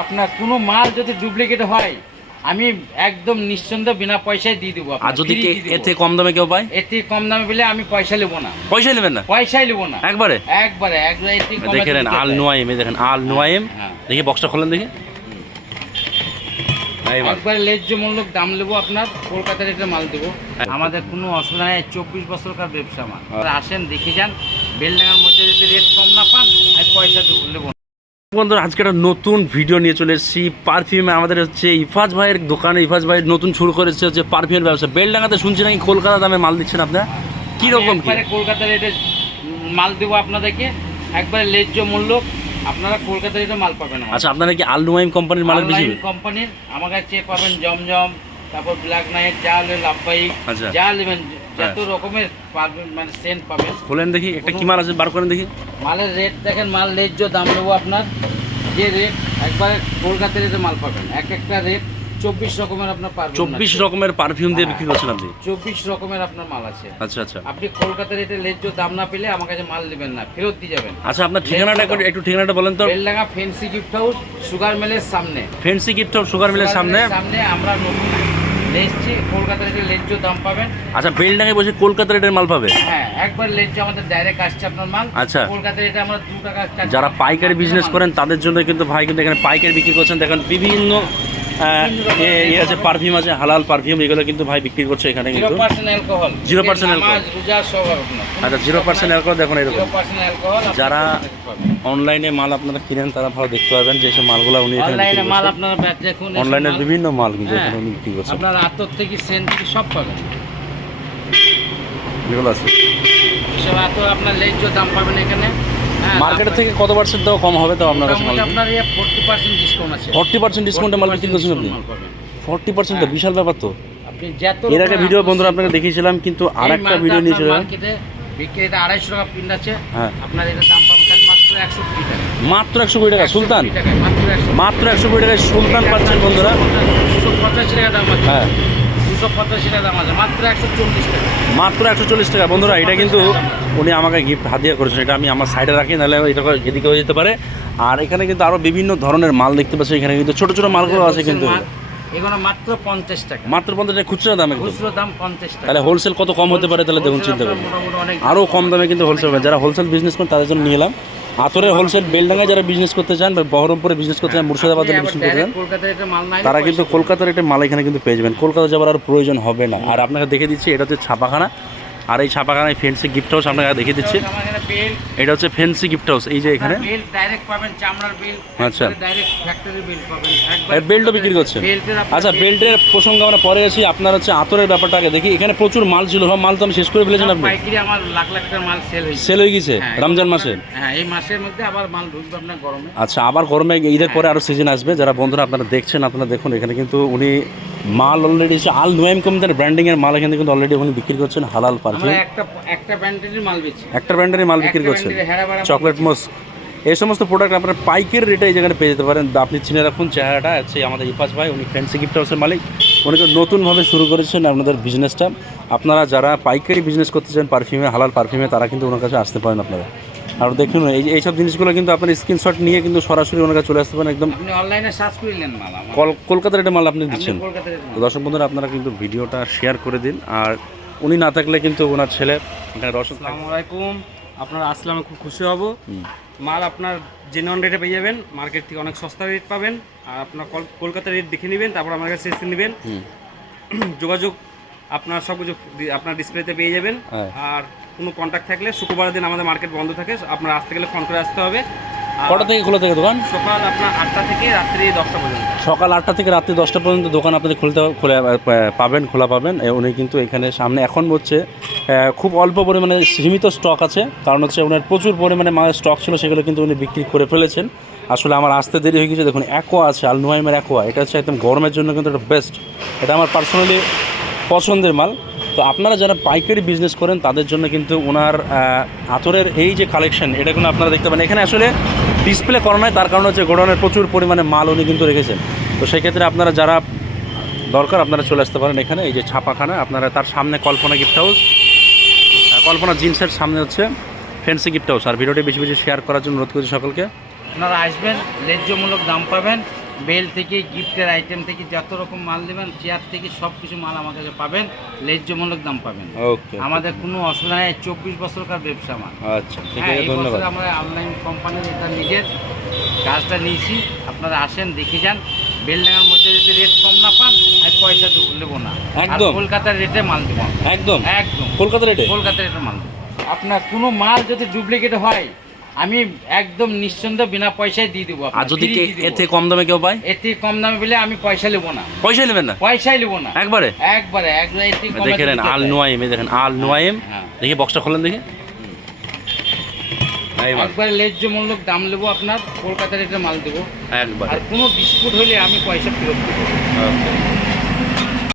আপনার কোনো মাল যদি ডুপ্লিকেট হয় আমি একদম নিশ্চিন্তে বিনা পয়সায় দিয়ে দেবো। আর যদি এতে কম দামে কেউ পায়? এতে কম দামে পেলে আমি পয়সা নেবো না। পয়সা নেবেন না? পয়সাই নেবো না একবারে একবারে দেখেন আল নোয়াইম, দেখেন আল নোয়াইম। দেখি বক্সটা খোলেন দেখি। একবারে ন্যায্যমূলক দাম নেবো, আপনার কলকাতার এটা মাল দেবো, আমাদের কোনো অসুবিধা নেই। 24 বছরকার ব্যবসা আমার। আসেন দেখে যান, বেলডাঙ্গার মধ্যে যদি রেট কম না পান আমি পয়সা নেবো। বন্ধুরা আজকে একটা নতুন ভিডিও নিয়ে চলে এসেছি পারফিউমে। আমাদের হচ্ছে ইফাজ ভাইয়ের দোকানে। ইফাজ ভাই নতুন শুরু করেছে হচ্ছে পারফিউমের ব্যবসা। বেলডাঙ্গাতে শুনছি নাকি কলকাতা দামে মাল দিচ্ছেন আপনারা, কীরকম? কলকাতার রেটে মাল দেবো আপনাদেরকে, একবারে ন্যায্য মূল্য, আপনারা কলকাতার রেটে মাল পাবেন। আচ্ছা, আপনারা কি আল নোয়াইম কোম্পানির মালের বেশি? কোম্পানির আমার কাছে পাবেন জমজম, তারপর ব্ল্যাক নাইট, যা লাভবাই, যা নেবেন যত রকমের পাবেন, মানে সেন্ট পাবেন। বলেন দেখি একটা কি মাল আছে, বার করেন দেখি। মালের রেট দেখেন, মাল ন্যায্য দাম নেবো আপনার, যে রেট একবারে কলকাতার রেটে মাল পাবেন। এক একটা রেট 24 রকমের আপনার পারফিউম, 24 রকমের পারফিউম দিয়ে বিক্রি করছেন আপনি? 24 রকমের আপনার মাল আছে। আচ্ছা আচ্ছা, আপনি কলকাতার রেটে ন্যায্য দাম না পেলে আমার কাছে মাল নেবেন না, ফেরত দিয়ে যাবেন। আচ্ছা, আপনার ঠিকানাটা একটু ঠিকানাটা বলেন তো। Beldanga fancy gift house, sugar মিলের সামনে। ফ্যান্সি গিফট হাউস, সুগার মিলের সামনে আমরা নতুন এসেছি, কলকাতার রেটে ন্যায্য দাম পাবেন। আচ্ছা, বেলডাঙ্গায় বসে কলকাতার রেটের মাল পাবে? হ্যাঁ, একবার ন্যায্য আমাদের ডাইরেক্ট আসছে আপনার মাল। আচ্ছা, কলকাতার রেটে আমরা 2 টাকা। যারা পাইকারি বিজনেস করেন তাদের জন্য কিন্তু ভাই কিন্তু এখানে পাইকারি বিক্রি করছেন। দেখেন বিভিন্ন আছে পারফিউম আছে, হালাল পারফিউম, এগুলো কিন্তু ভাই বিক্রি করছে এখানে। কিন্তু 0% অ্যালকোহল, 0% অ্যালকোহল। আচ্ছা, 0% অ্যালকোহল। দেখুন এরকম যারা অনলাইনে মাল আপনারা কিনেন তারা ভালো দেখতে পাবেন যে সব মালগুলো উনি এখানে অনলাইনে মাল আপনারা দেখুন, অনলাইনের বিভিন্ন মাল কিন্তু এখানে উনি বিক্রি করছেন। আপনারা আতর থেকে সেন্ট থেকে সব পাবেন, এগুলো আছে সব আতর আপনার ন্যায্য দাম পাবেন এখানে। মার্কেটের থেকে কত পার্সেন্ট দাও কম হবে তো আপনার কাছে? আপনার 40% ডিসকাউন্ট আছে। 40% ডিসকাউন্টে মাল বিক্রি করছেন আপনি? 40% তো বিশাল ব্যাপার তো। আপনি যত এর আগে ভিডিও বন্ধুরা আপনাকে দেখিয়েছিলাম, কিন্তু আরেকটা ভিডিও নিয়েছিল মার্কেটে বিক্রি, এটা 250 টাকা পিন আছে। হ্যাঁ, আপনার এটা দাম পাবেন খালি মাত্র 120 টাকা। মাত্র 120 টাকা সুলতান, মাত্র 120 টাকায় সুলতান পাচ্ছেন বন্ধুরা। 285 টাকা দাম আছে। হ্যাঁ, 285 টাকা দাম আছে, মাত্র 140 টাকা। মাত্র 140 টাকা বন্ধুরা। এটা কিন্তু উনি আমাকে গিফট হাদিয়া করেছেন, এটা আমি আমার সাইডে রাখি, নাহলে এটা এদিকে হয়ে যেতে পারে। আর এখানে কিন্তু আরও বিভিন্ন ধরনের মাল দেখতে পাচ্ছি। এখানে কিন্তু ছোটো ছোটো মালগুলো আছে কিন্তু এগুলো মাত্র 50 টাকা। মাত্র 50 টাকা খুচরা দাম, একদম খুচরা দাম 50 টাকা। তাহলে হোলসেল কত কম হতে পারে? তাহলে দেখুন, চিন্তা করুন, আরও কম দামে কিন্তু হোলসেল হবে। যারা হোলসেল বিজনেস করেন তাদের জন্য নিয়ে এলাম আতরের হোলসেল। বেলডাঙ্গায় যারা বিজনেস করতে চান বা বহরমপুরে বিজনেস করতে চান, মুর্শিদাবাদে বিজনেস করতে চান, তারা কিন্তু কলকাতার রেটে মাল এখানে কিন্তু পেয়ে যাবেন। কলকাতা যাওয়ার আর প্রয়োজন হবে না। আর আপনাকে দেখে দিচ্ছি, এটা হচ্ছে ছাপাখানা। আর এই ছাপাখানায় ফ্যান্সি গিফট হাউস আপনাকে দেখিয়ে দিচ্ছি। এটা হচ্ছে ফ্যান্সি গিফট হাউস, এই যে এখানে আচ্ছা বেল্টও বিক্রি করছে। আচ্ছা, বেল্টের প্রসঙ্গ আমরা পরে আছি। আপনার হচ্ছে আতরের ব্যাপারটা আগে দেখি। এখানে প্রচুর মাল ছিল, সব মাল তো আমি শেষ করে ফেলেছেন আপনি? আমার লাখ লাখ টাকার মাল সেল হয়ে গেছে রমজান মাসে। হ্যাঁ, এই মাসের মধ্যে আবার মাল ঢুকবে আপনার গরমে। আচ্ছা, আবার গরমে ঈদের পরে আরও সিজন আসবে। যারা বন্ধুরা আপনারা দেখছেন, আপনারা দেখুন এখানে কিন্তু উনি মাল অলরেডি আল নোয়াইম কোম্পানির ব্র্যান্ডিংয়ের মাল এখানে কিন্তু অলরেডি উনি বিক্রি করছেন। হালাল পারফিউম একটা ব্র্যান্ডেরই মাল বেচি, একটা ব্র্যান্ডেরই মাল বিক্রি করছেন। চকলেট মস্ক, এই সমস্ত প্রোডাক্ট আপনার পাইকারি রেটে এই জায়গায় পেয়ে যেতে পারেন। আপনি চিনে রাখুন চেহারাটা। হচ্ছে আমাদের ইফাজ ভাই, উনি ফ্যান্সি গিফট হাউসের মালিক। উনি তো নতুনভাবে শুরু করেছেন আপনাদের বিজনেসটা। আপনারা যারা পাইকারি বিজনেস করতে চান পারফিউমে, হালাল পারফিউমে, তারা কিন্তু ওনার কাছে আসতে পারেন আপনারা। আর দেখুন এইসব জিনিসগুলো কিন্তু আপনার স্ক্রিনশট নিয়ে কিন্তু সরাসরি ওনার কাছে চলে আসতে পারেন। একদম আপনি অনলাইনে সার্চ করলেন মাল, কলকাতার রেটে মাল আপনি দিচ্ছেন। দর্শক বন্ধুরা আপনারা কিন্তু ভিডিওটা শেয়ার করে দিন। আর উনি না থাকলে কিন্তু ওনার ছেলে এখানে রসদ। আসসালামু আলাইকুম, আপনারা আসলে আমি খুব খুশি হব। মাল আপনার জেনুইন রেটে পেয়ে যাবেন, মার্কেট থেকে অনেক সস্তা রেট পাবেন। আর আপনার কলকাতার রেট দেখে নেবেন, তারপর আমার কাছে এসে নেবেন। যোগাযোগ আপনার সব কিছু আপনার ডিসপ্লেতে পেয়ে যাবেন। আর কোনো কন্ট্যাক্ট থাকলে শুক্রবার দিন আমাদের মার্কেট বন্ধ থাকে, আপনার আসতে গেলে ফোন করে আসতে হবে। কটা থেকে খোলা থাকে দোকান? সকাল আপনার 8টা থেকে রাত্রি 10টা পর্যন্ত। সকাল 8টা থেকে রাত্রি 10টা পর্যন্ত দোকান আপনাদের খোলা পাবেন। উনি কিন্তু এখানে সামনে এখন হচ্ছে খুব অল্প পরিমাণে সীমিত স্টক আছে, কারণ হচ্ছে ওনার প্রচুর পরিমাণে মালের স্টক ছিল, সেগুলো কিন্তু উনি বিক্রি করে ফেলেছেন। আসলে আমার আসতে দেরি হয়ে গেছে। দেখুন অ্যাকোয়া আছে, আল নোয়াইমের অ্যাকোয়া। এটা হচ্ছে একদম গরমের জন্য কিন্তু এটা বেস্ট, এটা আমার পার্সোনালি পছন্দের মাল। তো আপনারা যারা পাইকারি বিজনেস করেন তাদের জন্য কিন্তু ওনার আতরের এই যে কালেকশন, এটা কিন্তু আপনারা দেখতে পারেন। এখানে আসলে ডিসপ্লে করা নয়, তার কারণ হচ্ছে গোডাউনের প্রচুর পরিমাণে মাল উনি কিন্তু রেখেছেন। তো সেই ক্ষেত্রে আপনারা যারা দরকার আপনারা চলে আসতে পারেন এখানে। এই যে ছাপাখানা, আপনারা তার সামনে কল্পনা গিফট হাউস, কল্পনা জিন্সের সামনে হচ্ছে ফ্যান্সি গিফট হাউস। আর ভিডিওটি বেশি বেশি শেয়ার করার জন্য অনুরোধ করছি সকলকে। আপনারা আসবেন, ন্যায্যমূলক দাম পাবেন, বেল থেকে গিফটের আইটেম থেকে যত রকম মাল নেবেন, চেয়ার থেকে সব কিছু মাল আমার কাছে পাবেন, ন্যায্যমূলক দাম পাবেন। ওকে, আমাদের কোনো অসুবিধা নেই, 24 বছরকার ব্যবসা আমার। আচ্ছা ঠিক হ্যাঁ, আছে, এই ধন্যবাদ। বছর আমরা অনলাইন কোম্পানির এটা নিজের কাজটা নিয়েছি। আপনারা আসেন, দেখে যান। বেলডাঙ্গার মধ্যে যদি রেট কম না পান, আমি পয়সা নেবো না। আর একদম। কলকাতার রেটে মাল দেবো। একদম একদম কলকাতা রেটে। কলকাতার রেটে মাল দেবো। আপনার কোনো মাল যদি ডুপ্লিকেট হয়, আমি একদম নিঃসন্দেহে বিনা পয়সায় দিয়ে দেবো। আর যদি এর থেকে কম দামে কেউ পায়? এর থেকে কম দামে পেলে আমি পয়সা নেবো না। পয়সা নেবেন না? পয়সাই নেবো না একবারে একবারে একবারে এর থেকে কমে দেখে নেন। দিতে আল চাই। নোয়াইম, এই দেখেন আল নোয়াইম। হ্যাঁ। দেখি বক্সটা খোলেন দেখি। এই মাল একবারে ন্যায্যমূলক দাম নেবো, আপনার কলকাতা রেটে মাল দেবো। একবারে। আর কোনো বিস্কুট হলে আমি পয়সা ফেরত দেবো। ওকে।